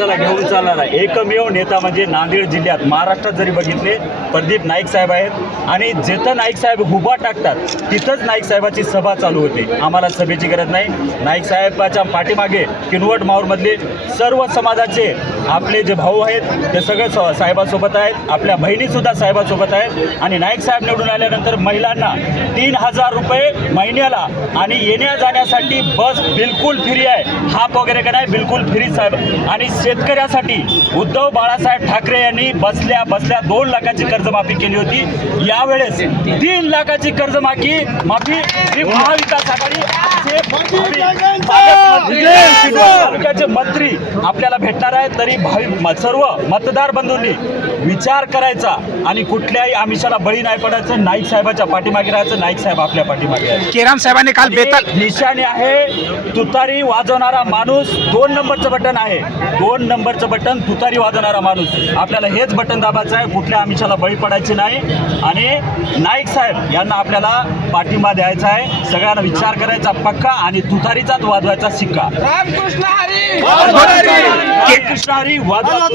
समाजाला घेऊन चालणारा एकमेव नेता म्हणजे नांदेड जिल्ह्यात. महाराष्ट्रात जरी बघितले प्रदीप नाईक साहेब आहेत. आणि जिथं नाईक साहेब हुबा टाकतात तिथंच नाईक साहेबाची सभा चालू होते. आम्हाला सभेची गरज नाही. नाईक साहेबाच्या पाठीमागे किनवट माहूरमधले सर्व समाजाचे आपले जे भाऊ आहेत ते सगळे स- साहेबासोबत आहेत. आपल्या बहिणीसुद्धा साहेबासोबत आहेत. आणि नाईक साहेब निवडून आल्यानंतर महिलांना तीन हजार रुपये महिन्याला आणि येण्या जाण्यासाठी बस बिलकुल फ्री आहे. हाफ वगैरे का नाही बिलकुल फ्री साहेब. आणि शेतकऱ्यासाठी उद्धव बाळासाहेब ठाकरे यांनी बसल्या बसल्या दोन लाखाची कर्जमाफी केली होती. यावेळेस तीन लाखाची कर्जमाफी माफी ही महाविकास आघाडी तालुक्याचे मंत्री आपल्याला भेटणार आहेत तरी भावी सर्व मतदार बंधूंनी विचार करायचा आणि कुठल्याही आमिषाला बळी नाही पडायचं नाईक साहेबाच्या पाठीमागे राहायचं नाईक साहेब आपल्या पाठीमागे केराम साहेबांनी काल बेताल निशाणे आहे तुतारी वाजवणारा माणूस दोन नंबरचं बटन आहे. दोन नंबरचं बटन तुतारी वाजवणारा माणूस. आपल्याला हेच बटन दाबायचं आहे कुठल्या आमिषाला बळी पडायची नाही. आणि नाईक साहेब यांना आपल्याला पाठिंबा द्यायचा आहे. सगळ्यांना विचार करायचा पक्का आणि तुतारीचाच वाजवायचा सिक्का.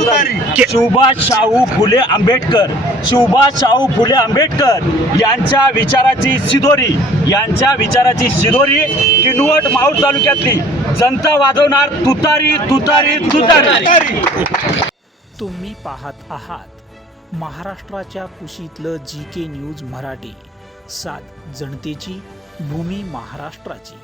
हरी सुभाष शाहू फुले आंबेडकर! सुभाष शाहू फुले आंबेडकर यांच्या विचाराची सिदोरी! यांच्या विचाराची सिदोरी किनवट माहूर तालुक्यातली! जनता वाजवणार तुतारी तुतारी तुतारी! तुम्ही पाहत आहात महाराष्ट्राच्या कुशीतलं जी के न्यूज मराठी. सात जनतेची भूमी महाराष्ट्राची.